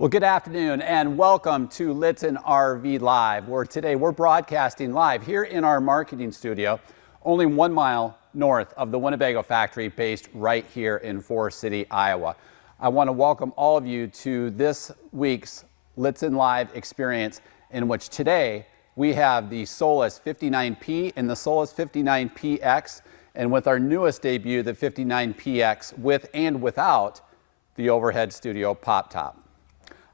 Well, good afternoon and welcome to Lichtsinn RV Live, where today we're broadcasting live here in our marketing studio, only 1 mile north of the Winnebago Factory, based right here in Forest City, Iowa. I want to welcome all of you to this week's Lichtsinn Live experience, in which today we have the Solis 59P and the Solis 59PX, and with our newest debut, the 59PX, with and without the overhead studio pop top.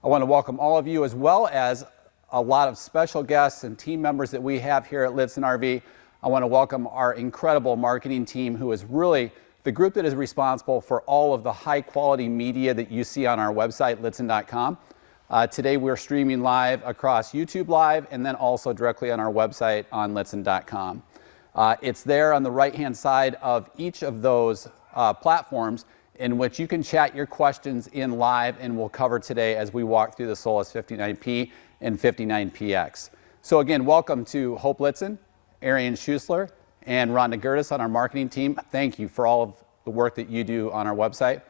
I want to welcome all of you, as well as a lot of special guests and team members that we have here at Lichtsinn RV. I want to welcome our incredible marketing team, who is really the group that is responsible for all of the high quality media that you see on our website, Lichtsinn.com. Today we're streaming live across YouTube Live and then also directly on our website on Lichtsinn.com. It's there on the right hand side of each of those platforms, in which you can chat your questions in live, and we'll cover today as we walk through the Solis 59P and 59PX. So again, welcome to Hope Lichtsinn, Arian Schussler, and Rhonda Gertis on our marketing team. Thank you for all of the work that you do on our website.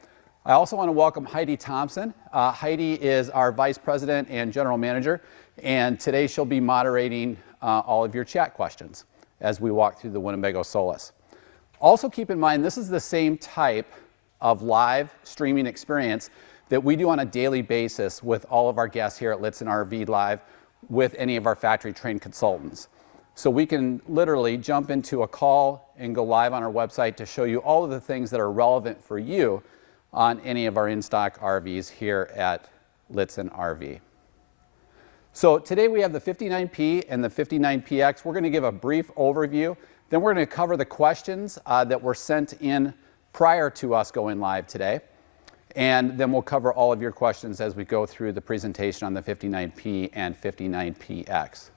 I also want to welcome Heidi Thompson. Heidi is our Vice President and General Manager, and today she'll be moderating all of your chat questions as we walk through the Winnebago Solis. Also keep in mind, this is the same type of live streaming experience that we do on a daily basis with all of our guests here at Lichtsinn RV Live with any of our factory trained consultants. So we can literally jump into a call and go live on our website to show you all of the things that are relevant for you on any of our in-stock RVs here at Lichtsinn RV. So today we have the 59P and the 59PX. We're going to give a brief overview. Then we're going to cover the questions that were sent in prior to us going live today, and then we'll cover all of your questions as we go through the presentation on the 59P and 59PX.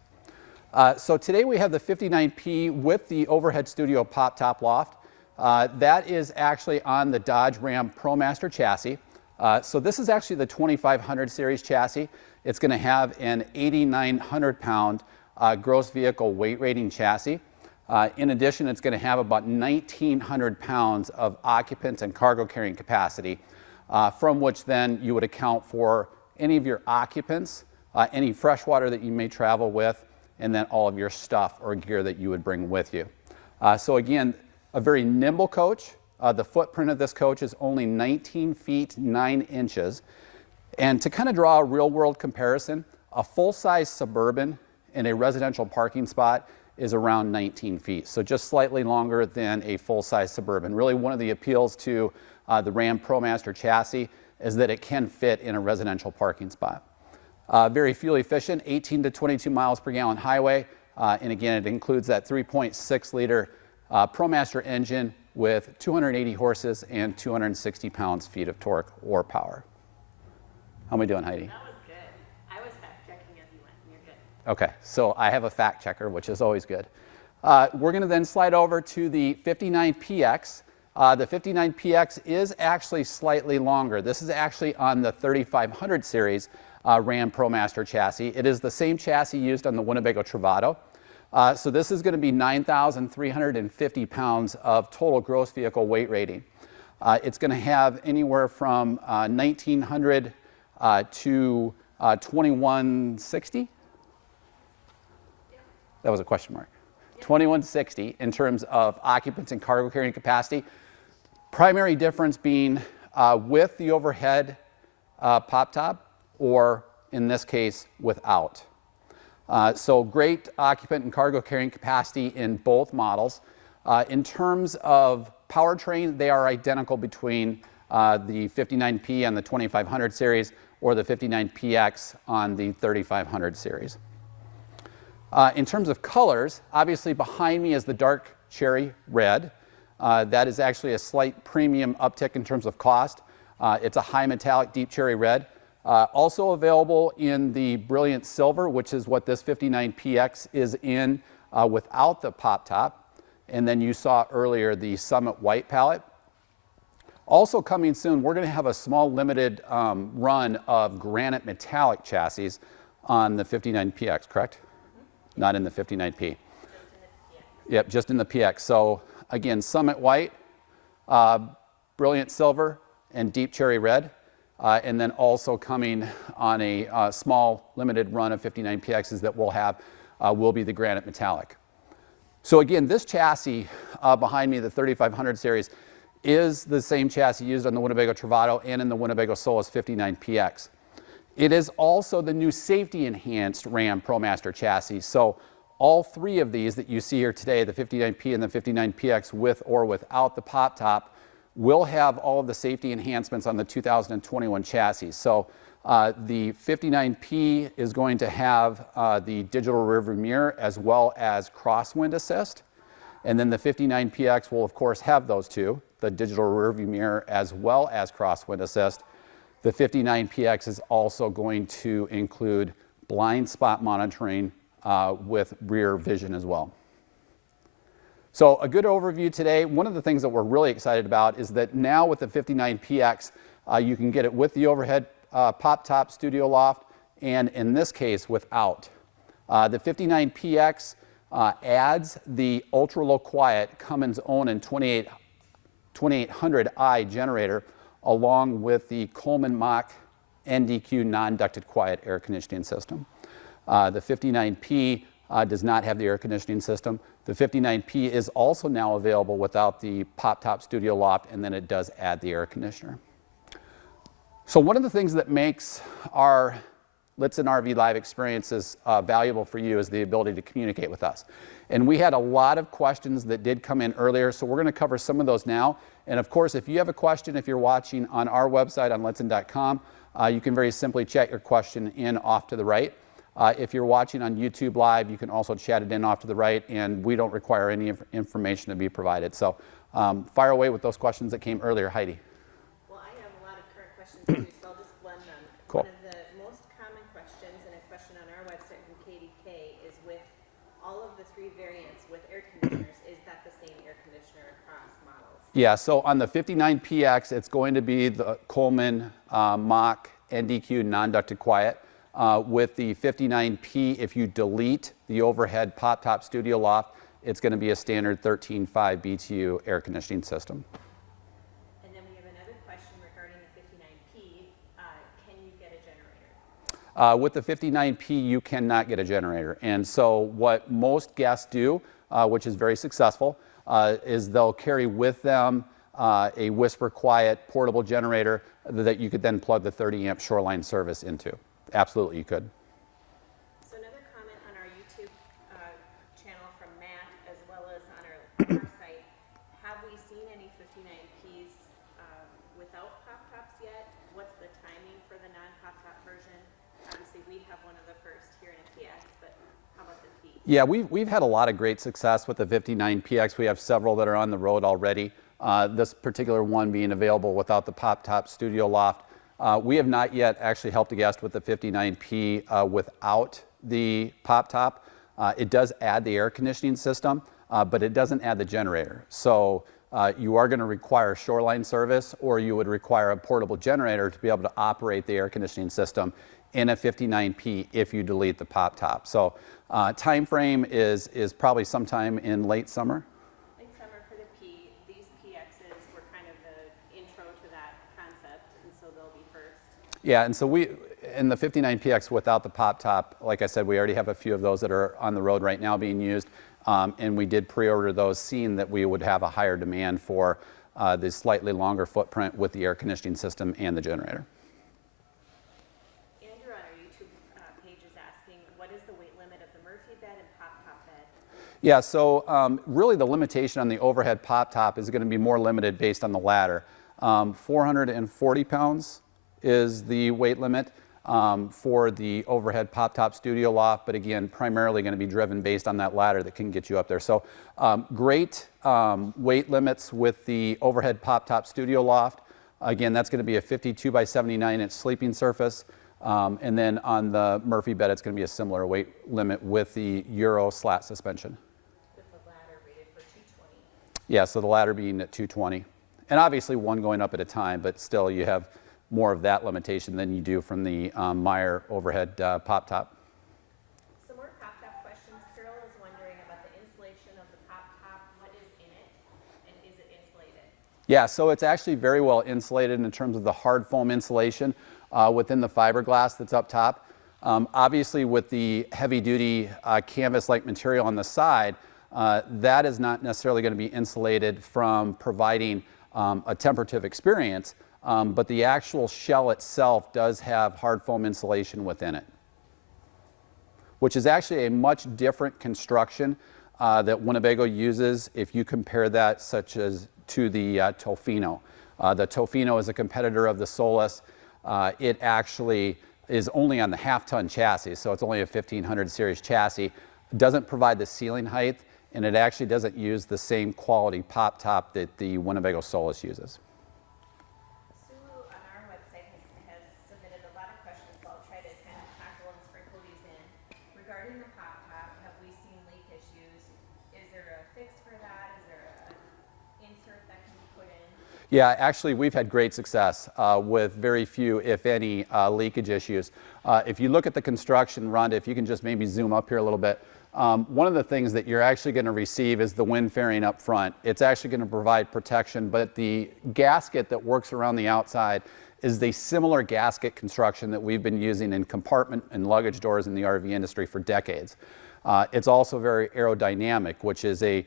So today we have the 59P with the overhead studio pop top loft. That is actually on the Dodge Ram ProMaster chassis. So this is actually the 2500 series chassis. It's going to have an 8,900 pound gross vehicle weight rating chassis. In addition, it's going to have about 1,900 pounds of occupant and cargo carrying capacity, from which then you would account for any of your occupants, any freshwater that you may travel with, and then all of your stuff or gear that you would bring with you. So again, a very nimble coach. The footprint of this coach is only 19 feet 9 inches. And to kind of draw a real world comparison, a full-size Suburban in a residential parking spot is around 19 feet, so just slightly longer than a full-size Suburban. Really, one of the appeals to the Ram ProMaster chassis is that it can fit in a residential parking spot. Very fuel efficient, 18 to 22 miles per gallon highway, and again, it includes that 3.6 liter ProMaster engine with 280 horses and 260 pounds-feet of torque or power. How am I doing, Heidi? That was good. I was fact-checking as you went, and you're good. Okay, so I have a fact checker, which is always good. We're going to then slide over to the 59PX. The 59PX is actually slightly longer. This is actually on the 3500 series Ram ProMaster chassis. It is the same chassis used on the Winnebago Travato. So this is going to be 9,350 pounds of total gross vehicle weight rating. It's going to have anywhere from 1,900 to 2,160. That was a question mark. 2,160 in terms of occupants and cargo carrying capacity. Primary difference being with the overhead pop top, or in this case, without. So great occupant and cargo carrying capacity in both models. In terms of powertrain, they are identical between the 59P and the 2500 series, or the 59PX on the 3500 series. In terms of colors, obviously behind me is the dark cherry red. That is actually a slight premium uptick in terms of cost. It's a high metallic deep cherry red. Also available in the brilliant silver, which is what this 59PX is in without the pop top. And then you saw earlier the Summit white palette. Also coming soon, we're going to have a small limited run of granite metallic chassis on the 59PX, correct? Not in the 59P. Yep, just in the PX. So again, Summit white, brilliant silver, and deep cherry red. and then also coming on a small limited run of 59PXs that we'll have will be the granite metallic. So again, this chassis behind me, the 3500 series, is the same chassis used on the Winnebago Travato and in the Winnebago Solis 59PX. It is also the new safety enhanced Ram ProMaster chassis. So all three of these that you see here today, the 59P and the 59PX with or without the pop top, will have all of the safety enhancements on the 2021 chassis. So the 59P is going to have the digital rearview mirror as well as crosswind assist. And then the 59PX will of course have those two, the digital rearview mirror as well as crosswind assist. The 59PX is also going to include blind spot monitoring with rear vision as well. So a good overview today. One of the things that we're really excited about is that now with the 59PX, you can get it with the overhead pop top studio loft, and in this case without. The 59PX adds the ultra low quiet Cummins Onan 2800i generator along with the Coleman Mach NDQ non-ducted quiet air conditioning system. The 59P does not have the air conditioning system. The 59P is also now available without the pop top studio loft, and then it does add the air conditioner. So one of the things that makes our Lichtsinn RV Live experiences valuable for you is the ability to communicate with us. And we had a lot of questions that did come in earlier, so we're going to cover some of those now. And of course, if you have a question, if you're watching on our website on lichtsinn.com, you can very simply chat your question in off to the right. If you're watching on YouTube Live, you can also chat it in off to the right, and we don't require any information to be provided. So fire away with those questions that came earlier. Heidi. Well, I have a lot of current questions too, so I'll just blend them. Cool. One of the most common questions, and a question on our website from Katie K, is with all of the three variants with air conditioners, is that the same air conditioner across models? Yeah, so on the 59PX, it's going to be the Coleman Mach NDQ non-ducted quiet. With the 59P, if you delete the overhead pop top studio loft, it's going to be a standard 13.5 BTU air conditioning system. And then we have another question regarding the 59P. Can you get a generator? With the 59P, you cannot get a generator. And so what most guests do, which is very successful, is they'll carry with them a whisper quiet portable generator that you could then plug the 30 amp Shoreline service into. Absolutely, you could. So another comment on our YouTube channel from Matt, as well as on our site, have we seen any 59Ps without pop tops yet? What's the timing for the non-pop top version? Obviously, we have one of the first here in a PX, but how about the P? Yeah, we've had a lot of great success with the 59PX. We have several that are on the road already. This particular one being available without the pop top studio loft. We have not yet actually helped a guest with the 59P without the pop top. It does add the air conditioning system, but it doesn't add the generator. So you are going to require Shoreline service, or you would require a portable generator to be able to operate the air conditioning system in a 59P if you delete the pop top. So time frame is probably sometime in late summer. Late summer for the P. These PXs were kind of the intro to that concept, and so they'll be first. Yeah, and so in the 59PX without the pop top, like I said, we already have a few of those that are on the road right now being used, and we did pre-order those, seeing that we would have a higher demand for the slightly longer footprint with the air conditioning system and the generator. Andrew on our YouTube page is asking, what is the weight limit of the Murphy bed and pop top bed? Yeah, so really the limitation on the overhead pop top is going to be more limited based on the ladder. 440 pounds is the weight limit for the overhead pop top studio loft, but again, primarily going to be driven based on that ladder that can get you up there. So great weight limits with the overhead pop top studio loft. Again, that's going to be a 52 by 79 inch sleeping surface. And then on the Murphy bed, it's going to be a similar weight limit with the Euro slat suspension. With the ladder rated for 220. Yeah, so the ladder being at 220. And obviously one going up at a time, but still you have more of that limitation than you do from the Meyer overhead pop top. Some more pop top questions. Carol is wondering about the insulation of the pop top. What is in it, and is it insulated? Yeah, so it's actually very well insulated in terms of the hard foam insulation within the fiberglass that's up top. Obviously, with the heavy-duty canvas-like material on the side, that is not necessarily going to be insulated from providing a temperative experience, but the actual shell itself does have hard foam insulation within it, which is actually a much different construction that Winnebago uses if you compare that such as to the Tofino. The Tofino is a competitor of the Solis. It actually is only on the half-ton chassis, so it's only a 1500 series chassis. It doesn't provide the ceiling height, and it actually doesn't use the same quality pop top that the Winnebago Solis uses. Sumo on our website has submitted a lot of questions, so I'll try to kind of tackle and sprinkle these in. Regarding the pop top, have we seen leak issues? Is there a fix for that? Is there an insert that can be put in? Yeah, actually, we've had great success with very few, if any, leakage issues. If you look at the construction, Rhonda, if you can just maybe zoom up here a little bit, one of the things that you're actually going to receive is the wind fairing up front. It's actually going to provide protection, but the gasket that works around the outside is the similar gasket construction that we've been using in compartment and luggage doors in the RV industry for decades. It's also very aerodynamic, which is a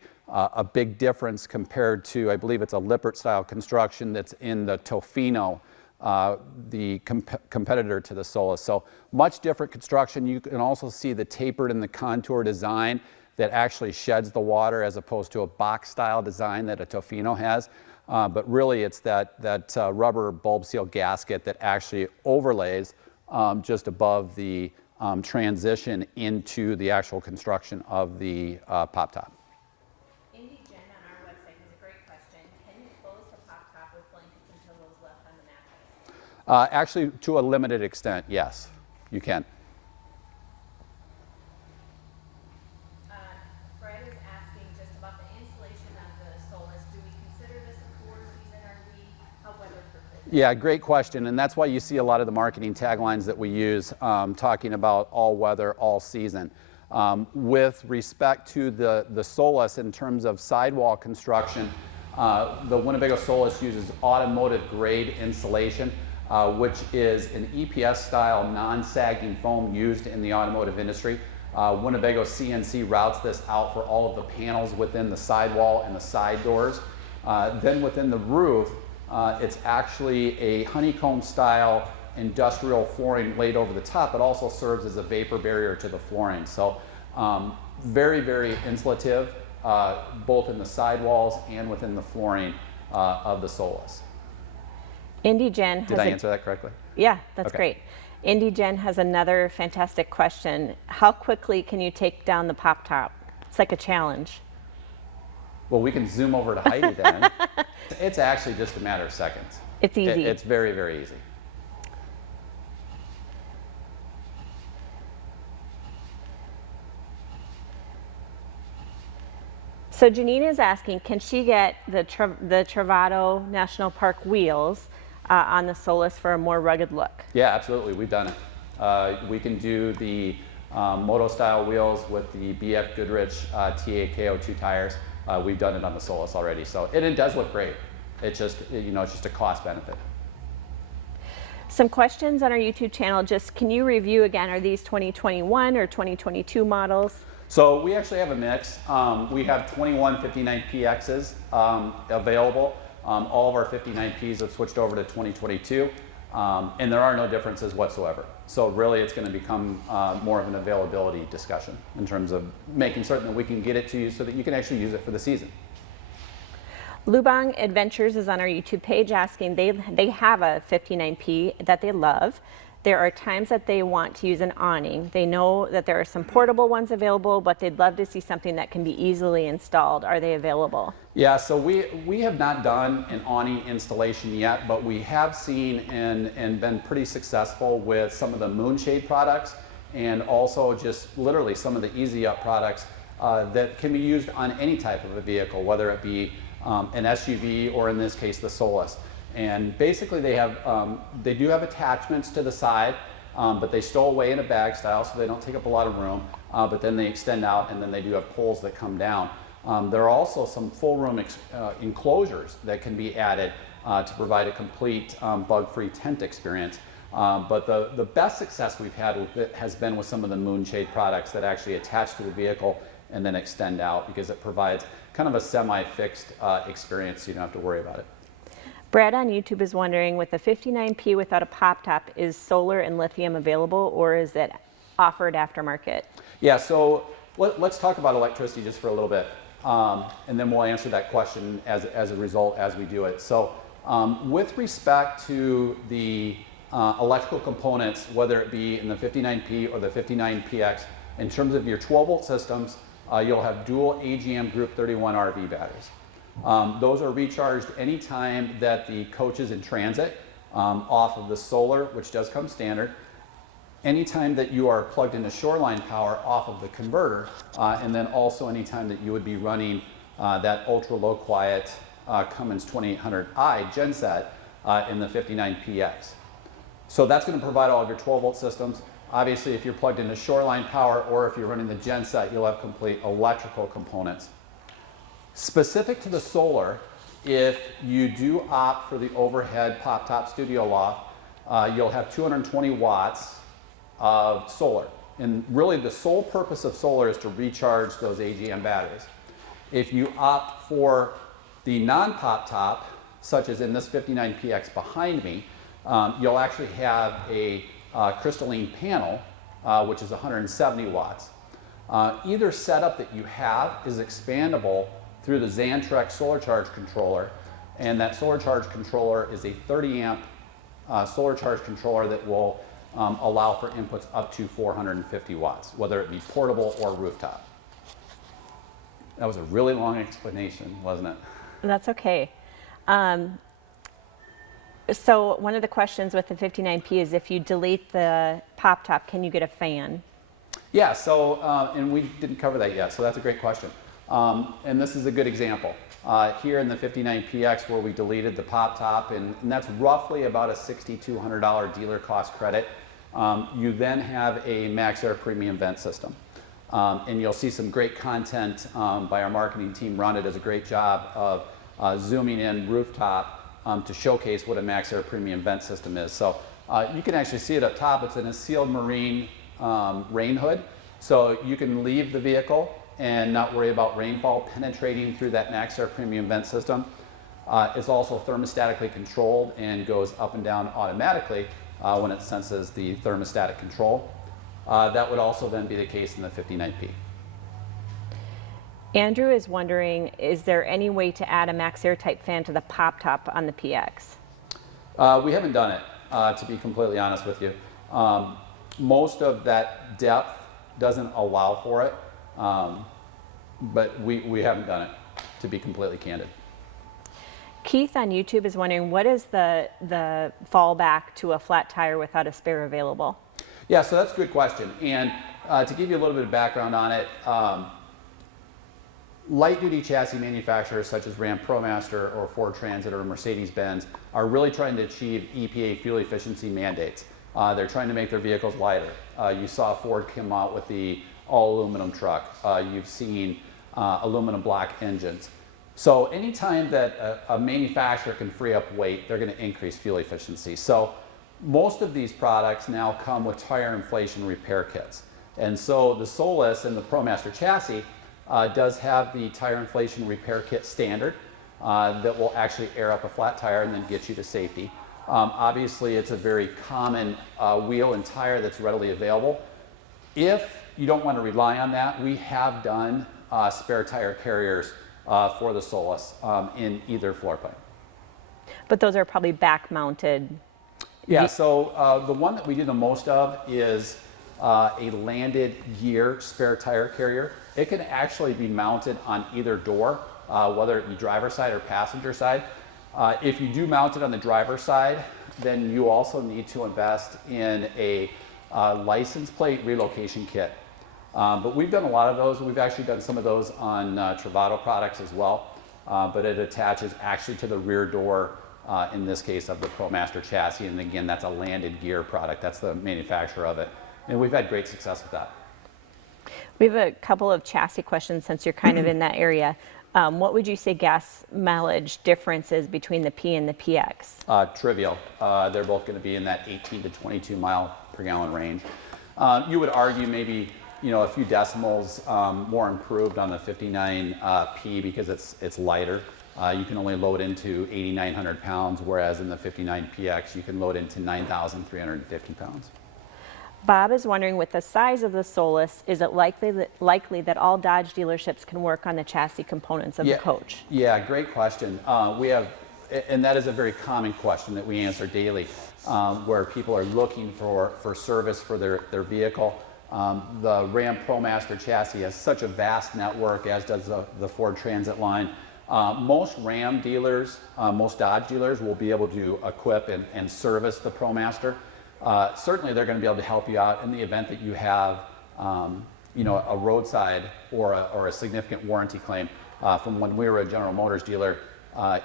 big difference compared to, I believe it's a Lippert style construction that's in the Tofino, the competitor to the Solis. So much different construction. You can also see the tapered and the contour design that actually sheds the water as opposed to a box style design that a Tofino has. But really it's that rubber bulb seal gasket that actually overlays just above the transition into the actual construction of the pop top. Indy Jen on our website has a great question. Can you close the pop top with blankets and pillows left on the mattress? Actually, to a limited extent, yes, you can. Fred is asking just about the insulation of the Solis. Do we consider this a four-season RV? How weatherproof is it? Yeah, great question, and that's why you see a lot of the marketing taglines that we use talking about all weather, all season. With respect to the Solis in terms of sidewall construction, the Winnebago Solis uses automotive grade insulation, which is an EPS style non-sagging foam used in the automotive industry. Winnebago CNC routes this out for all of the panels within the sidewall and the side doors. Then within the roof, it's actually a honeycomb style industrial flooring laid over the top. It also serves as a vapor barrier to the flooring. So very, very insulative, both in the sidewalls and within the flooring of the Solis. Indy Jen has Did I answer that correctly? Yeah, that's Okay. great. Indy Jen has another fantastic question. How quickly can you take down the pop top? It's like a challenge. Well, we can zoom over to Heidi then. It's actually just a matter of seconds. It's easy. It's very, very easy. So Janine is asking, can she get the Travado National Park wheels on the Solis for a more rugged look? Yeah, absolutely. We've done it. We can do the moto style wheels with the BF Goodrich TAKO2 tires. We've done it on the Solis already. So it does look great. It's just, it's just a cost benefit. Some questions on our YouTube channel. Just can you review again, are these 2021 or 2022 models? So we actually have a mix. We have 21 59PXs available. All of our 59Ps have switched over to 2022, and there are no differences whatsoever. So really it's going to become more of an availability discussion in terms of making certain that we can get it to you so that you can actually use it for the season. Lubang Adventures is on our YouTube page asking, they have a 59P that they love. There are times that they want to use an awning. They know that there are some portable ones available, but they'd love to see something that can be easily installed. Are they available? Yeah, so we have not done an awning installation yet, but we have seen and been pretty successful with some of the Moonshade products and also just literally some of the Easy Up products that can be used on any type of a vehicle, whether it be an SUV or in this case the Solis. And basically they do have attachments to the side, but they stow away in a bag style so they don't take up a lot of room, but then they extend out and then they do have poles that come down. There are also some full room enclosures that can be added to provide a complete bug-free tent experience. But the best success we've had with it has been with some of the moonshade products that actually attach to the vehicle and then extend out, because it provides kind of a semi-fixed experience, so you don't have to worry about it. Brad on YouTube is wondering, with the 59P without a pop top, is solar and lithium available, or is it offered aftermarket? Yeah, so let's talk about electricity just for a little bit, and then we'll answer that question as a result as we do it. So with respect to the electrical components, whether it be in the 59P or the 59PX, in terms of your 12-volt systems, you'll have dual AGM Group 31 RV batteries. Those are recharged anytime that the coach is in transit off of the solar, which does come standard, anytime that you are plugged into shoreline power off of the converter, and then also anytime that you would be running that ultra low quiet Cummins 2800i genset in the 59PX. So that's going to provide all of your 12-volt systems. Obviously, if you're plugged into shoreline power or if you're running the genset, you'll have complete electrical components. Specific to the solar, if you do opt for the overhead pop-top studio loft, you'll have 220 watts of solar. And really the sole purpose of solar is to recharge those AGM batteries. If you opt for the non-pop-top, such as in this 59PX behind me, you'll actually have a crystalline panel, which is 170 watts. Either setup that you have is expandable through the Xantrex solar charge controller, and that solar charge controller is a 30 amp solar charge controller that will allow for inputs up to 450 watts, whether it be portable or rooftop. That was a really long explanation, wasn't it? That's okay. So one of the questions with the 59P is, if you delete the pop top, can you get a fan? Yeah, so, and we didn't cover that yet, so that's a great question. And this is a good example. Here in the 59PX, where we deleted the pop top, and that's roughly about a $6,200 dealer cost credit. You then have a Max Air premium vent system. And you'll see some great content by our marketing team. Rhonda does a great job of zooming in rooftop to showcase what a Max Air premium vent system is. So you can actually see it up top. It's in a sealed marine rain hood. So you can leave the vehicle and not worry about rainfall penetrating through that Max Air premium vent system. It's also thermostatically controlled and goes up and down automatically when it senses the thermostatic control. That would also then be the case in the 59P. Andrew is wondering, is there any way to add a Max Airtight fan to the pop top on the PX? We haven't done it, to be completely honest with you. Most of that depth doesn't allow for it, but we haven't done it, to be completely candid. Keith on YouTube is wondering, what is the fallback to a flat tire without a spare available? Yeah, so that's a good question. And to give you a little bit of background on it, light-duty chassis manufacturers such as Ram ProMaster or Ford Transit or Mercedes-Benz are really trying to achieve EPA fuel efficiency mandates. They're trying to make their vehicles lighter. You saw Ford come out with the all-aluminum truck. You've seen aluminum block engines. So anytime that a manufacturer can free up weight, they're going to increase fuel efficiency. So most of these products now come with tire inflation repair kits. And so the Solis and the ProMaster chassis does have the tire inflation repair kit standard that will actually air up a flat tire and then get you to safety. Obviously, it's a very common wheel and tire that's readily available. If you don't want to rely on that, we have done spare tire carriers for the Solis in either floor plan. But those are probably back mounted. Yeah, so the one that we do the most of is a landed gear spare tire carrier. It can actually be mounted on either door, whether it be driver's side or passenger side. If you do mount it on the driver's side, then you also need to invest in a license plate relocation kit. But we've done a lot of those. We've actually done some of those on Travato products as well. But it attaches actually to the rear door, in this case of the ProMaster chassis. And again, that's a landed gear product. That's the manufacturer of it. And we've had great success with that. We have a couple of chassis questions since you're kind of in that area. What would you say gas mileage difference is between the P and the PX? Trivial. They're both going to be in that 18 to 22 mile per gallon range. You would argue maybe a few decimals more improved on the 59P because it's lighter. You can only load into 8,900 pounds, whereas in the 59PX you can load into 9,350 pounds. Bob is wondering, with the size of the Solis, is it likely that all Dodge dealerships can work on the chassis components of the coach? Yeah, great question. And that is a very common question that we answer daily, where people are looking for service for their vehicle. The Ram ProMaster chassis has such a vast network, as does the Ford Transit line. Most Ram dealers, most Dodge dealers will be able to equip and service the ProMaster. Certainly they're going to be able to help you out in the event that you have a roadside or a significant warranty claim. From when we were a General Motors dealer,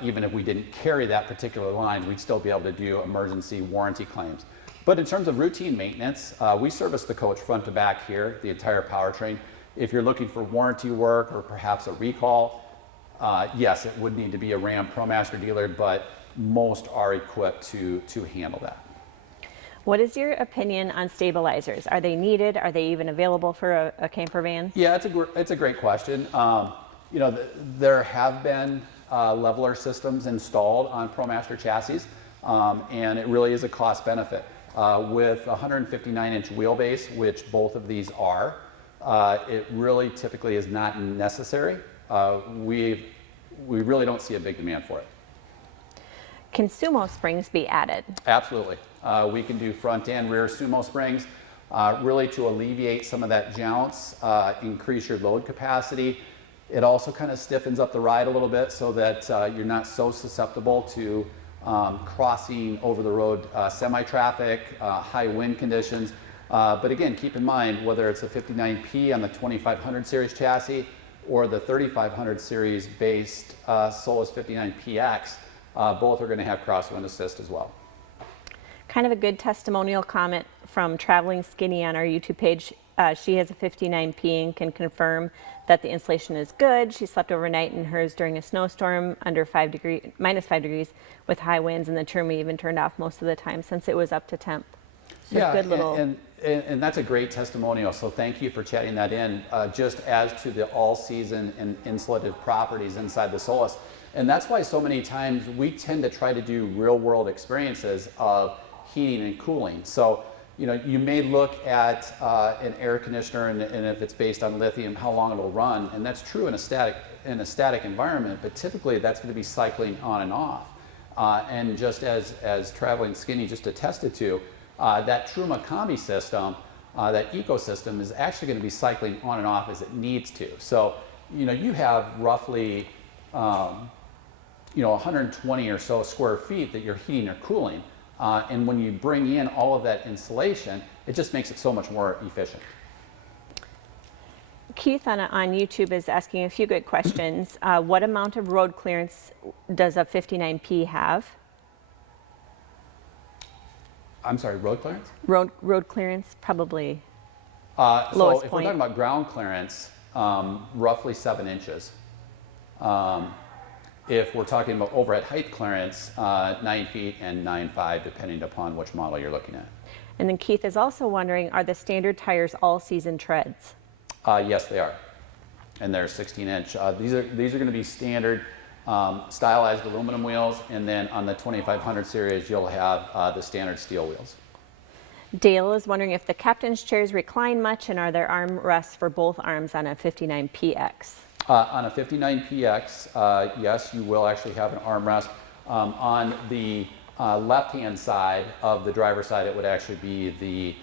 even if we didn't carry that particular line, we'd still be able to do emergency warranty claims. But in terms of routine maintenance, we service the coach front to back here, the entire powertrain. If you're looking for warranty work or perhaps a recall, yes, it would need to be a Ram ProMaster dealer, but most are equipped to handle that. What is your opinion on stabilizers? Are they needed? Are they even available for a camper van? Yeah, it's a great question. There have been leveler systems installed on ProMaster chassis, and it really is a cost benefit. With a 159-inch wheelbase, which both of these are, it really typically is not necessary. We really don't see a big demand for it. Can Sumo springs be added? Absolutely. We can do front and rear Sumo springs, really to alleviate some of that jounce, increase your load capacity. It also kind of stiffens up the ride a little bit so that you're not so susceptible to crossing over the road semi-traffic, high wind conditions. But again, keep in mind, whether it's a 59P on the 2500 series chassis or the 3500 series based Solis 59PX, both are going to have crosswind assist as well. Kind of a good testimonial comment from Traveling Skinny on our YouTube page. She has a 59P and can confirm that the insulation is good. She slept overnight in hers during a snowstorm under minus 5 degrees with high winds, and the trim we even turned off most of the time since it was up to temp. So yeah, good little... and that's a great testimonial, so thank you for chatting that in, just as to the all-season and insulative properties inside the Solis. And that's why so many times we tend to try to do real-world experiences of heating and cooling. So, you may look at an air conditioner, and if it's based on lithium, how long it'll run, and that's true in a static environment. But typically, that's going to be cycling on and off. And just as Traveling Skinny just attested to, that Truma Combi system, that ecosystem, is actually going to be cycling on and off as it needs to. So, you have roughly 120 or so square feet that you're heating or cooling. And when you bring in all of that insulation, it just makes it so much more efficient. Keith on YouTube is asking a few good questions. What amount of road clearance does a 59P have? I'm sorry, road clearance? Road clearance, probably So lowest if point. we're talking about ground clearance, roughly 7 inches. If we're talking about overhead height clearance, 9 feet and 9.5, depending upon which model you're looking at. And then Keith is also wondering, are the standard tires all-season treads? Yes, they are. And they're 16-inch. These are going to be standard stylized aluminum wheels, and then on the 2500 series, you'll have the standard steel wheels. Dale is wondering if the captain's chairs recline much, and are there arm rests for both arms on a 59PX? On a 59PX, yes, you will actually have an armrest. On the left-hand side of the driver's side, it would actually be the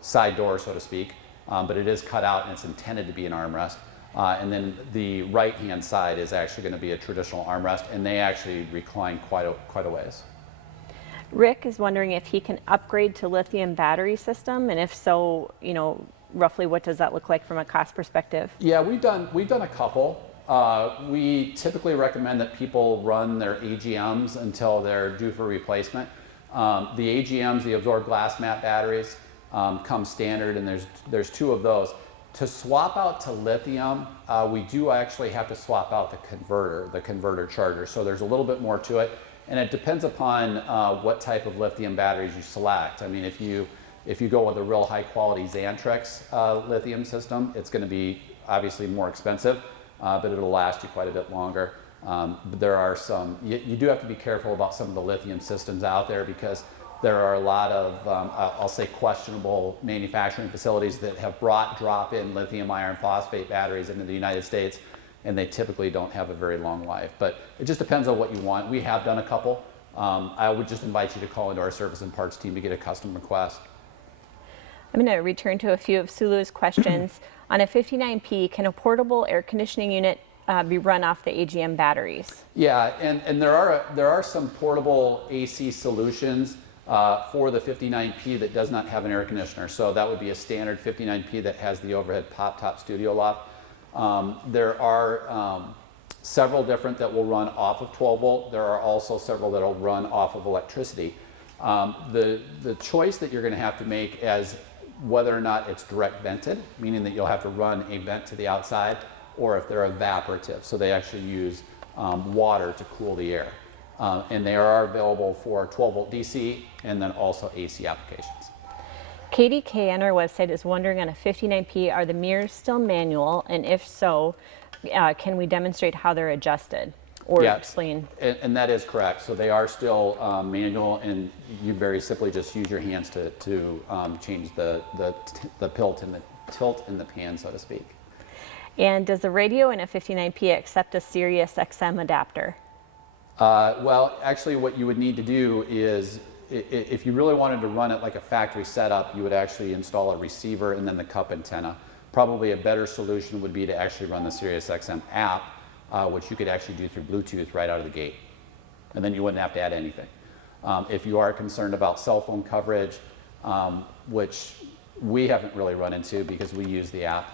side door, so to speak, but it is cut out and it's intended to be an armrest. And then the right-hand side is actually going to be a traditional armrest, and they actually recline quite a ways. Rick is wondering if he can upgrade to lithium battery system, and if so, roughly what does that look like from a cost perspective? Yeah, we've done a couple. We typically recommend that people run their AGMs until they're due for replacement. The AGMs, the absorbed glass mat batteries, come standard, and there's 2 of those. To swap out to lithium, we do actually have to swap out the converter charger. So there's a little bit more to it, and it depends upon what type of lithium batteries you select. I mean, if you go with a real high quality Xantrex lithium system, it's going to be obviously more expensive, but it'll last you quite a bit longer. But there are some, you do have to be careful about some of the lithium systems out there, because there are a lot of, I'll say, questionable manufacturing facilities that have brought drop-in lithium iron phosphate batteries into the United States, and they typically don't have a very long life. But it just depends on what you want. We have done a couple. I would just invite you to call into our service and parts team to get a custom request. I'm going to return to a few of Sulu's questions. On a 59P, can a portable air conditioning unit be run off the AGM batteries? Yeah, and there are some portable AC solutions for the 59P that does not have an air conditioner. So that would be a standard 59P that has the overhead pop-top studio loft. There are several different that will run off of 12 volt. There are also several that will run off of electricity. The choice that you're going to have to make as whether or not it's direct vented, meaning that you'll have to run a vent to the outside, or if they're evaporative. So they actually use water to cool the air. And they are available for 12 volt DC and then also AC applications. Katie K on our website is wondering, on a 59P, are the mirrors still manual? And if so, can we demonstrate how they're adjusted or explain? And that is correct. So they are still manual, and you very simply just use your hands to change the tilt in the pan, so to speak. And does the radio in a 59P accept a Sirius XM adapter? Well, actually what you would need to do is, if you really wanted to run it like a factory setup, you would actually install a receiver and then the cup antenna. Probably a better solution would be to actually run the Sirius XM app, which you could actually do through Bluetooth right out of the gate. And then you wouldn't have to add anything. If you are concerned about cell phone coverage, which we haven't really run into because we use the app,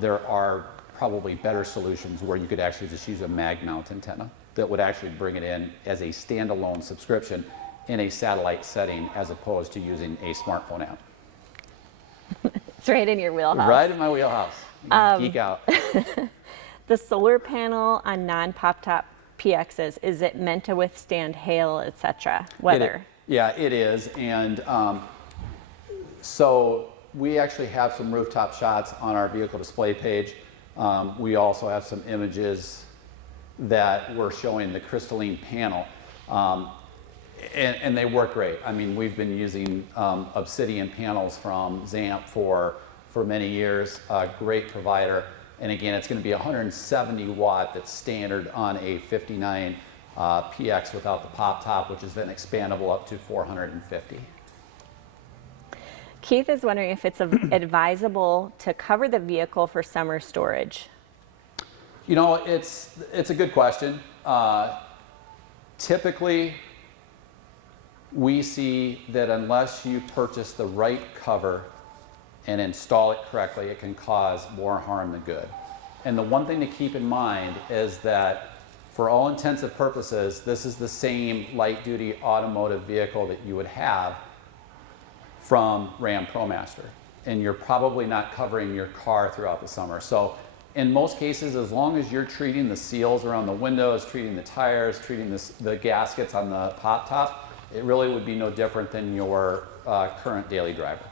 there are probably better solutions where you could actually just use a mag mount antenna that would actually bring it in as a standalone subscription in a satellite setting, as opposed to using a smartphone app. It's right in your wheelhouse. Right in my wheelhouse. Geek out. The solar panel on non-pop-top PXs, is it meant to withstand hail, etc., weather? Yeah, it is. And so we actually have some rooftop shots on our vehicle display page. We also have some images that we're showing the crystalline panel, and they work great. I mean, we've been using obsidian panels from Zamp for many years, a great provider. And again, it's going to be 170 watt that's standard on a 59 PX without the pop top, which is then expandable up to 450. Keith is wondering if it's advisable to cover the vehicle for summer storage. You know, it's a good question. Typically, we see that unless you purchase the right cover and install it correctly, it can cause more harm than good. And the one thing to keep in mind is that for all intents and purposes, this is the same light-duty automotive vehicle that you would have from Ram ProMaster. And you're probably not covering your car throughout the summer. So in most cases, as long as you're treating the seals around the windows, treating the tires, treating the gaskets on the pop top, it really would be no different than your current daily driver.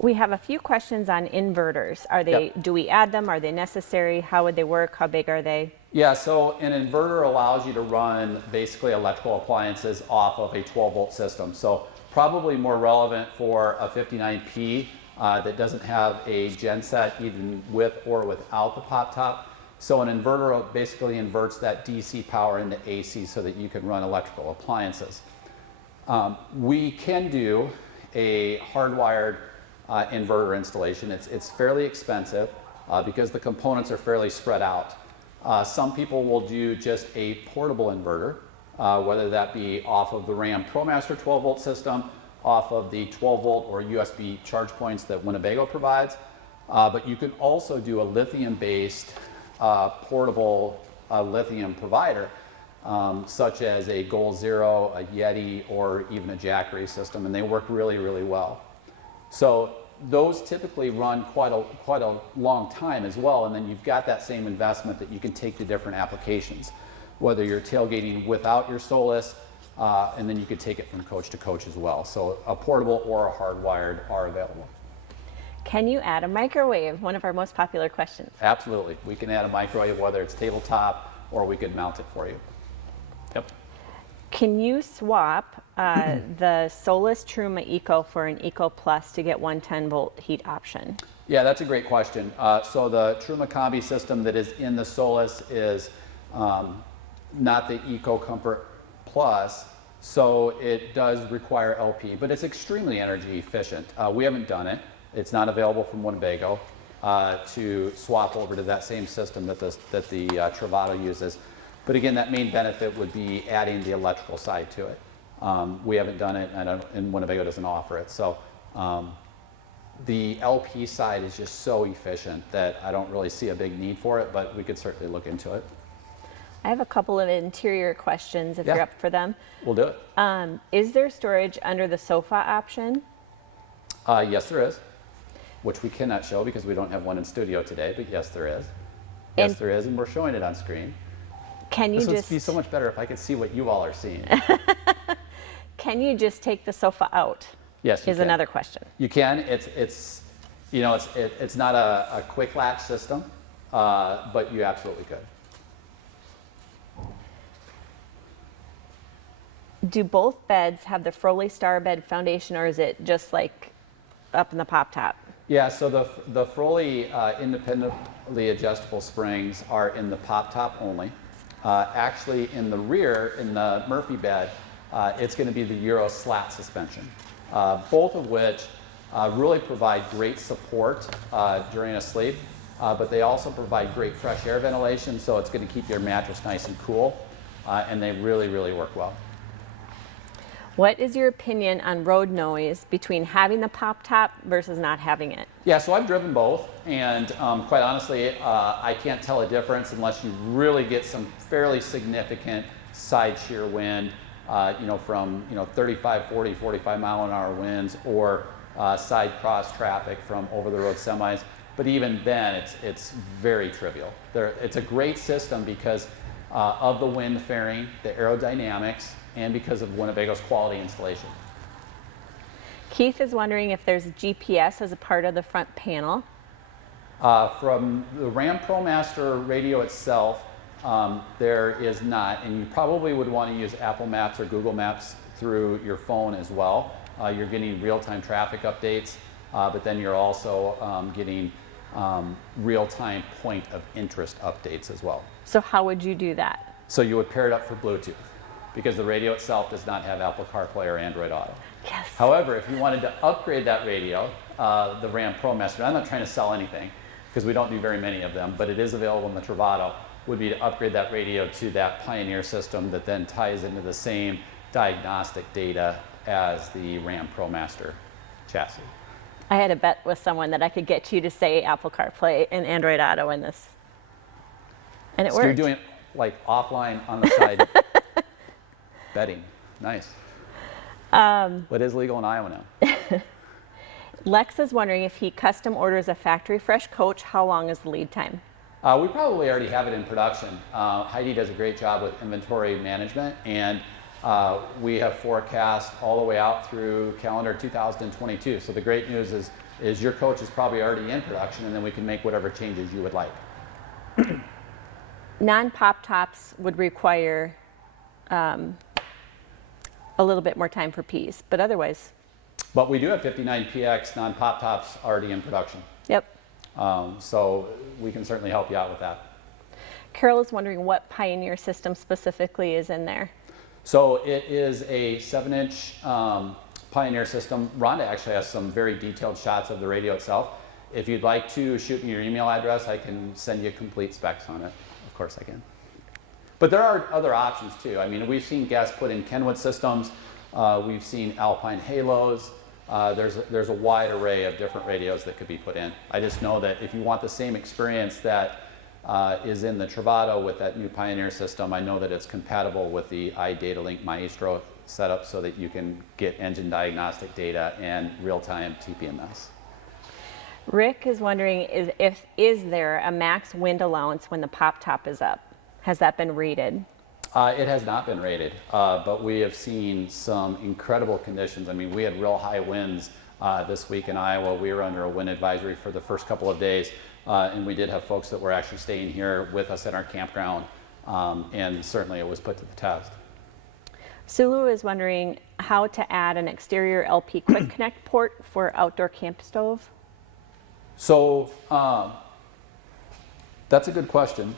We have a few questions on inverters. Are they? Do we add them? Are they necessary? How would they work? How big are they? Yeah, so an inverter allows you to run basically electrical appliances off of a 12 volt system. So probably more relevant for a 59P that doesn't have a genset even with or without the pop top. So an inverter basically inverts that DC power into AC so that you can run electrical appliances. We can do a hardwired inverter installation. It's fairly expensive because the components are fairly spread out. Some people will do just a portable inverter, whether that be off of the Ram ProMaster 12 volt system, off of the 12 volt or USB charge points that Winnebago provides. But you can also do a lithium based portable lithium provider. such as a Goal Zero, a Yeti, or even a Jackery system, and they work really, really well. So those typically run quite a long time as well, and then you've got that same investment that you can take to different applications, whether you're tailgating without your Solis, and then you could take it from coach to coach as well. So a portable or a hardwired are available. Can you add a microwave? One of our most popular questions. Absolutely. We can add a microwave, whether it's tabletop or we could mount it for you. Yep. Can you swap the Solis Truma Eco for an Eco Plus to get 110 volt heat option? Yeah, that's a great question. So the Truma Combi system that is in the Solis is not the Eco Comfort Plus, so it does require LP, but it's extremely energy efficient. We haven't done it. It's not available from Winnebago to swap over to that same system that the Travato uses. But again, that main benefit would be adding the electrical side to it. We haven't done it, and Winnebago doesn't offer it. So the LP side is just so efficient that I don't really see a big need for it, but we could certainly look into it. I have a couple of interior questions if you're up for them. We'll do it. Is there storage under the sofa option? Yes, there is, which we cannot show because we don't have one in studio today, but yes, there is. Yes, there is, and we're showing it on screen. Can you This would just be so much better if I could see what you all are seeing. Can you just take the sofa out? Yes, you is can. another question. You can. It's not a quick latch system, but you absolutely could. Do both beds have the Froley Star bed foundation, or is it just like up in the pop top? Yeah, so the Froley independently adjustable springs are in the pop top only. Actually, in the rear, in the Murphy bed, it's going to be the Euro slat suspension, both of which really provide great support during a sleep, but they also provide great fresh air ventilation, so it's going to keep your mattress nice and cool, and they really, really work well. What is your opinion on road noise between having the pop top versus not having it? Yeah, so I've driven both, and quite honestly, I can't tell a difference unless you really get some fairly significant side shear wind, from 35, 40, 45 mile an hour winds, or side cross traffic from over the road semis. But even then, it's very trivial. It's a great system because of the wind fairing, the aerodynamics, and because of Winnebago's quality installation. Keith is wondering if there's GPS as a part of the front panel. From the Ram ProMaster radio itself, there is not, and you probably would want to use Apple Maps or Google Maps through your phone as well. You're getting real-time traffic updates, but then you're also getting real-time point of interest updates as well. So how would you do that? So you would pair it up for Bluetooth, because the radio itself does not have Apple CarPlay or Android Auto. Yes. However, if you wanted to upgrade that radio, the Ram ProMaster, I'm not trying to sell anything because we don't do very many of them, but it is available in the Travato, would be to upgrade that radio to that Pioneer system that then ties into the same diagnostic data as the Ram ProMaster chassis. I had a bet with someone that I could get you to say Apple CarPlay and Android Auto in this. And it So worked. you're doing it like offline on the side. Betting. Nice. What is legal in Iowa now? Lex is wondering if he custom orders a factory fresh coach, how long is the lead time? We probably already have it in production. Heidi does a great job with inventory management, and we have forecast all the way out through calendar 2022. So the great news is your coach is probably already in production, and then we can make whatever changes you would like. Non-pop tops would require a little bit more time for P's, but otherwise. But we do have 59PX non-pop tops already in production. Yep. So we can certainly help you out with that. Carol is wondering what Pioneer system specifically is in there. So it is a 7-inch Pioneer system. Rhonda actually has some very detailed shots of the radio itself. If you'd like to shoot me your email address, I can send you complete specs on it. Of course I can. But there are other options too. I mean, we've seen guests put in Kenwood systems. We've seen Alpine Halos. There's a wide array of different radios that could be put in. I just know that if you want the same experience that is in the Travato with that new Pioneer system. I know that it's compatible with the iDataLink Maestro setup so that you can get engine diagnostic data and real-time TPMS. Rick is wondering is there a max wind allowance when the pop top is up? Has that been rated? It has not been rated, but we have seen some incredible conditions. I mean, we had real high winds this week in Iowa. We were under a wind advisory for the first couple of days, and we did have folks that were actually staying here with us at our campground, and certainly it was put to the test. Sulu is wondering how to add an exterior LP quick connect port for outdoor camp stove. So that's a good question.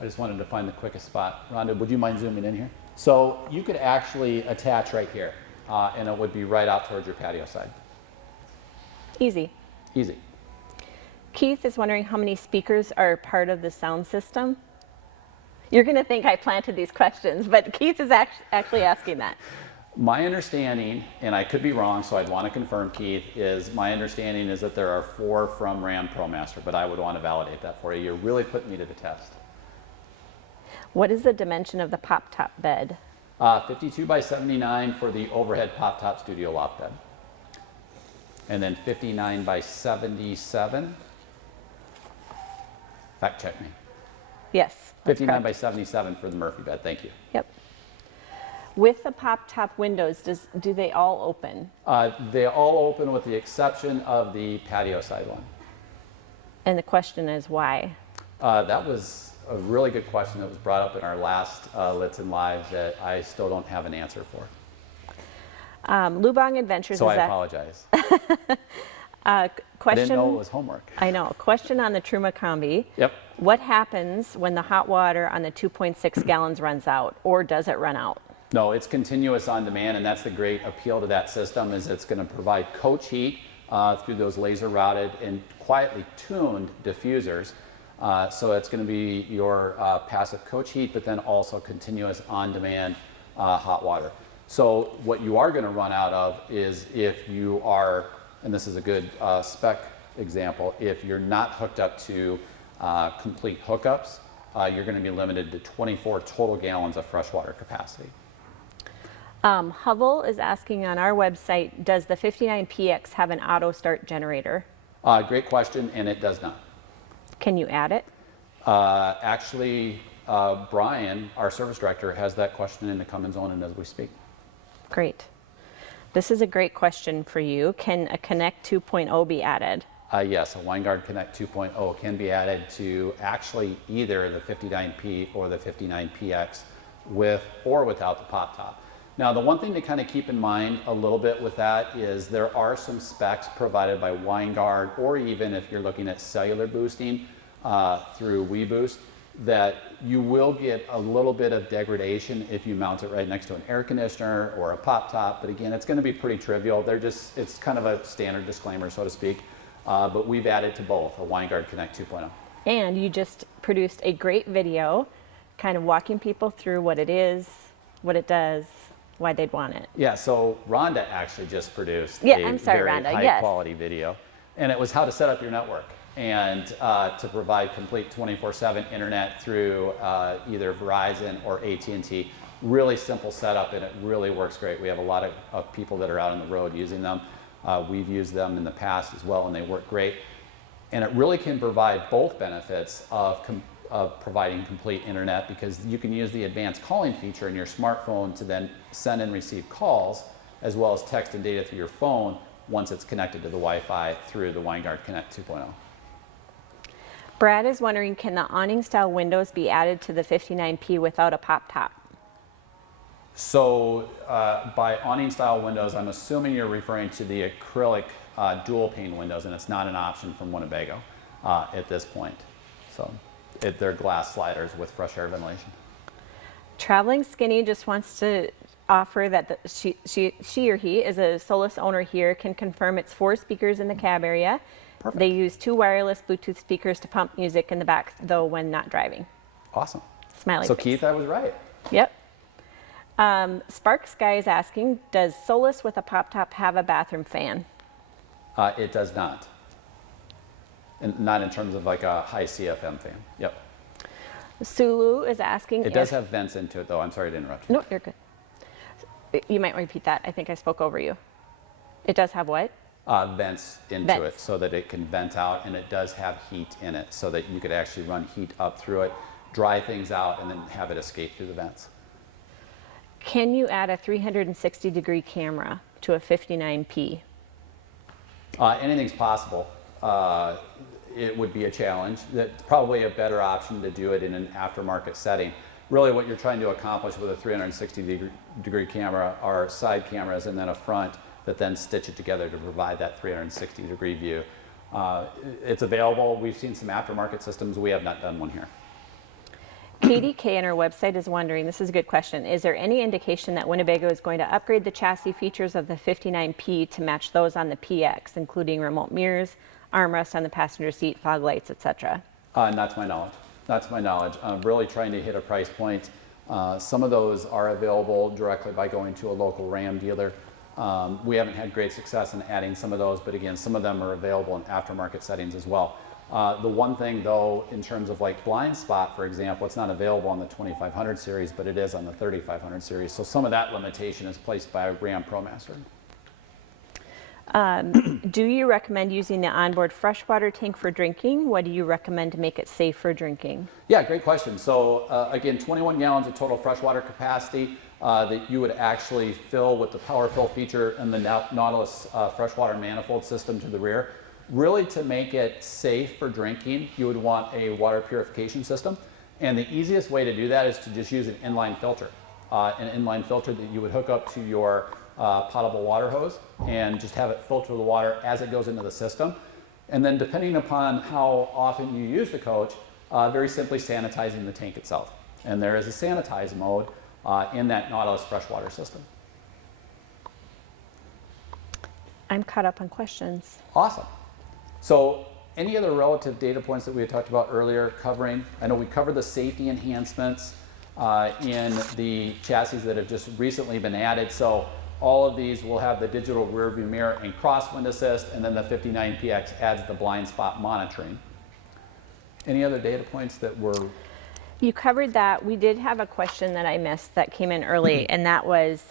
I just wanted to find the quickest spot. Rhonda, would you mind zooming in here? So you could actually attach right here, and it would be right out towards your patio side. Easy. Easy. Keith is wondering how many speakers are part of the sound system. You're going to think I planted these questions, but Keith is actually asking that. My understanding, and I could be wrong, so I'd want to confirm, Keith, is my understanding is that there are 4 from Ram ProMaster, but I would want to validate that for you. You're really putting me to the test. What is the dimension of the pop top bed? 52 by 79 for the overhead pop top studio loft bed. And then 59 by 77. Fact check me. Yes. 59 by 77 for the Murphy bed. Thank you. Yep. With the pop top windows, do they all open? They all open with the exception of the patio side one. And the question is why? That was a really good question that was brought up in our last Lichtsinn Live that I still don't have an answer for. Lubang Adventures So is I apologize. question. I didn't know it was homework. I know. Question on the Truma Combi. Yep. What happens when the hot water on the 2.6 gallons runs out, or does it run out? No, it's continuous on demand, and that's the great appeal to that system is it's going to provide coach heat through those laser routed and quietly tuned diffusers. So it's going to be your passive coach heat, but then also continuous on demand hot water. So what you are going to run out of is if you are, and this is a good spec example, if you're not hooked up to complete hookups, you're going to be limited to 24 total gallons of freshwater capacity. Hubble is asking on our website, does the 59PX have an auto start generator? Great question, and it does not. Can you add it? Actually, Brian, our service director, has that question in the Cummins zone as we speak. Great. This is a great question for you. Can a Connect 2.0 be added? Yes, a WineGuard Connect 2.0 can be added to actually either the 59P or the 59PX with or without the pop top. Now, the one thing to kind of keep in mind a little bit with that is there are some specs provided by WineGuard, or even if you're looking at cellular boosting through WeBoost, that you will get a little bit of degradation if you mount it right next to an air conditioner or a pop top. But again, it's going to be pretty trivial. It's kind of a standard disclaimer, so to speak. But we've added to both a WineGuard Connect 2.0. And you just produced a great video kind of walking people through what it is, what it does, why they'd want it. Yeah, so Rhonda actually just produced a very Rhonda, high quality video. And it was how to set up your network and to provide complete 24/7 internet through either Verizon or AT&T. Really simple setup, and it really works great. We have a lot of people that are out on the road using them. We've used them in the past as well, and they work great. And it really can provide both benefits of providing complete internet, because you can use the advanced calling feature in your smartphone to then send and receive calls, as well as text and data through your phone once it's connected to the Wi-Fi through the WineGuard Connect 2.0. Brad is wondering, can the awning style windows be added to the 59P without a pop top? So by awning style windows, I'm assuming you're referring to the acrylic dual pane windows, and it's not an option from Winnebago at this point. So they're glass sliders with fresh air ventilation. Traveling Skinny just wants to offer that she or he is a Solis owner here, can confirm it's 4 speakers in the cab area. Perfect. They use 2 wireless Bluetooth speakers to pump music in the back, though, when not driving. Awesome. Smiley So face. Keith, I was right. Yep. Sparks Guy is asking, does Solis with a pop top have a bathroom fan? It does not. and not in terms of like a high CFM fan. Yep. Sulu is asking It does have vents into it though. I'm sorry to interrupt you. No, you're good. You might repeat that. I think I spoke over you. It does have what? Vents into Vents. it so that it can vent out, and it does have heat in it so that you could actually run heat up through it, dry things out, and then have it escape through the vents. Can you add a 360-degree camera to a 59P? Anything's possible. It would be a challenge. That's probably a better option to do it in an aftermarket setting. Really what you're trying to accomplish with a 360-degree camera are side cameras and then a front that then stitch it together to provide that 360-degree view. It's available. We've seen some aftermarket systems. We have not done one here. Katie K on our website is wondering, this is a good question, is there any indication that Winnebago is going to upgrade the chassis features of the 59P to match those on the PX, including remote mirrors, armrest on the passenger seat, fog lights, etc.? Not to my knowledge. Not to my knowledge. I'm really trying to hit a price point. Some of those are available directly by going to a local Ram dealer. We haven't had great success in adding some of those, but again, some of them are available in aftermarket settings as well. The one thing though, in terms of like blind spot, for example, it's not available on the 2500 series, but it is on the 3500 series. So some of that limitation is placed by Ram ProMaster. Do you recommend using the onboard freshwater tank for drinking? What do you recommend to make it safe for drinking? Yeah, great question. So again, 21 gallons of total freshwater capacity that you would actually fill with the power fill feature and the Nautilus freshwater manifold system to the rear. Really, to make it safe for drinking, you would want a water purification system. And the easiest way to do that is to just use an inline filter. An inline filter that you would hook up to your potable water hose and just have it filter the water as it goes into the system. And then depending upon how often you use the coach, very simply sanitizing the tank itself. And there is a sanitize mode in that Nautilus freshwater system. I'm caught up on questions. Awesome. So any other relative data points that we had talked about earlier covering? I know we covered the safety enhancements in the chassis that have just recently been added. So all of these will have the digital rear view mirror and crosswind assist, and then the 59PX adds the blind spot monitoring. Any other data points that were? You covered that. We did have a question that I missed that came in early, and that was,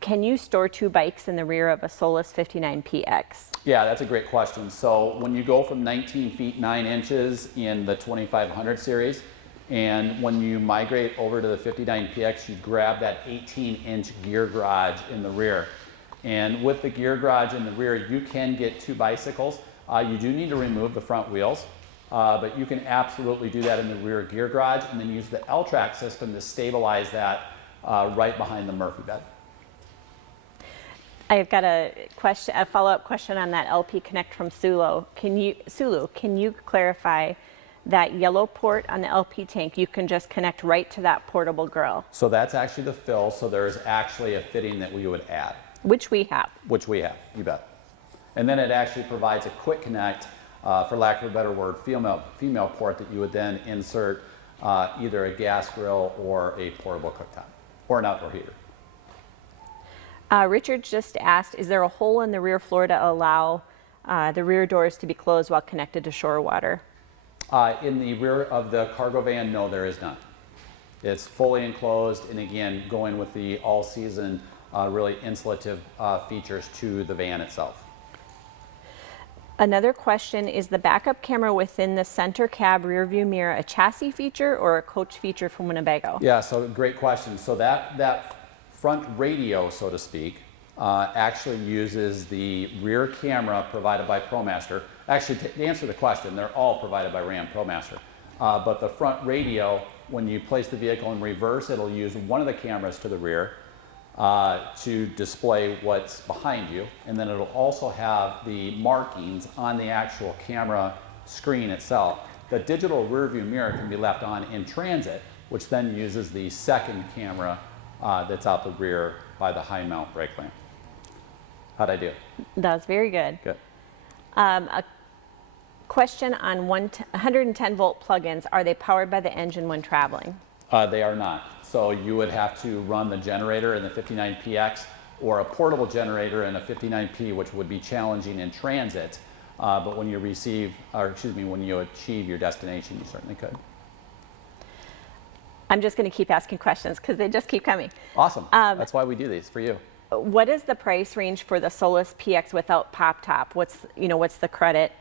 can you store two bikes in the rear of a Solis 59PX? Yeah, that's a great question. So when you go from 19 feet 9 inches in the 2500 series, and when you migrate over to the 59PX, you grab that 18-inch gear garage in the rear. And with the gear garage in the rear, you can get two bicycles. You do need to remove the front wheels, but you can absolutely do that in the rear gear garage and then use the L-track system to stabilize that right behind the Murphy bed. I've got a follow-up question on that LP Connect from Sulu. Can you clarify that yellow port on the LP tank? You can just connect right to that portable grill. So that's actually the fill. So there's actually a fitting that we would add. Which we have. Which we have, you bet. And then it actually provides a quick connect, for lack of a better word, female port that you would then insert either a gas grill or a portable cooktop or an outdoor heater. Richard just asked, is there a hole in the rear floor to allow the rear doors to be closed while connected to shore water? In the rear of the cargo van, no, there is none. It's fully enclosed, and again, going with the all-season, really insulative features to the van itself. Another question, is the backup camera within the center cab rear view mirror a chassis feature or a coach feature from Winnebago? Yeah, so great question. So that front radio, so to speak, actually uses the rear camera provided by ProMaster. Actually, to answer the question, they're all provided by Ram ProMaster. But the front radio, when you place the vehicle in reverse, it'll use one of the cameras to the rear to display what's behind you. And then it'll also have the markings on the actual camera screen itself. The digital rear view mirror can be left on in transit, which then uses the second camera that's out the rear by the high mount brake lamp. How'd I do? That was very good. Good. A question on 110 volt plugins. Are they powered by the engine when traveling? They are not. So you would have to run the generator in the 59PX or a portable generator in a 59P, which would be challenging in transit. but when you when you achieve your destination, you certainly could. I'm just going to keep asking questions because they just keep coming. Awesome. That's why we do these for you. What is the price range for the Solis PX without pop top? What's the credit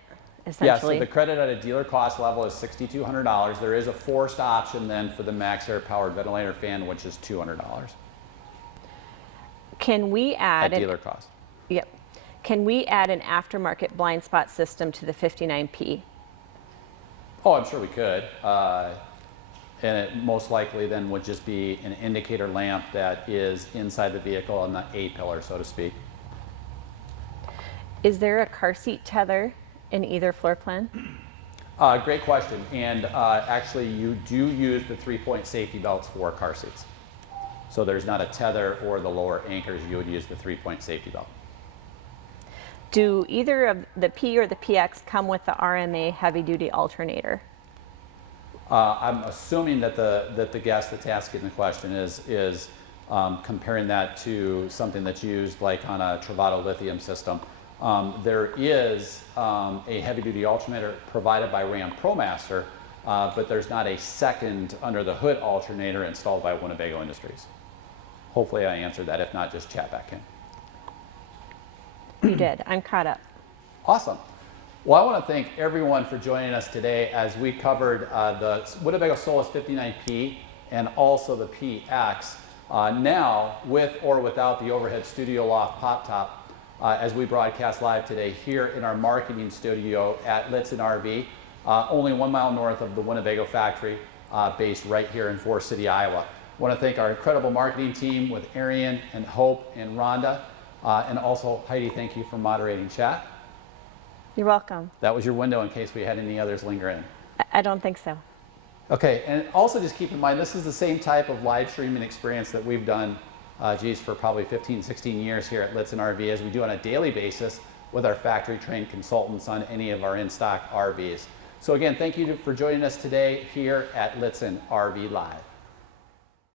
essentially? Yeah, so the credit at a dealer cost level is $6,200. There is a forced option then for the Max Air powered ventilator fan, which is $200 Can we add at dealer cost. Yep. Can we add an aftermarket blind spot system to the 59P? Oh, I'm sure we could. And it most likely then would just be an indicator lamp that is inside the vehicle on the A-pillar, so to speak. Is there a car seat tether in either floor plan? Great question. And actually, you do use the 3-point safety belts for car seats. So there's not a tether or the lower anchors. You would use the 3-point safety belt. Do either of the P or the PX come with the RMA heavy-duty alternator? I'm assuming that the guest that's asking the question is comparing that to something that's used like on a Travato lithium system. There is a heavy-duty alternator provided by Ram ProMaster, but there's not a second under the hood alternator installed by Winnebago Industries. Hopefully I answered that. If not, just chat back in. You did. I'm caught up. Awesome. Well, I want to thank everyone for joining us today as we covered the Winnebago Solis 59P and also the PX. Now, with or without the overhead studio loft pop top, as we broadcast live today here in our marketing studio at Lichtsinn RV, only 1 mile north of the Winnebago Factory, based right here in Forest City, Iowa. I want to thank our incredible marketing team with Arian and Hope and Rhonda, and also Heidi, thank you for moderating chat. You're welcome. That was your window in case we had any others linger in. I don't think so. Okay, and also just keep in mind, this is the same type of live streaming experience that we've done, for probably 15, 16 years here at Lichtsinn RV, as we do on a daily basis with our factory trained consultants on any of our in-stock RVs. So again, thank you for joining us today here at Lichtsinn RV Live.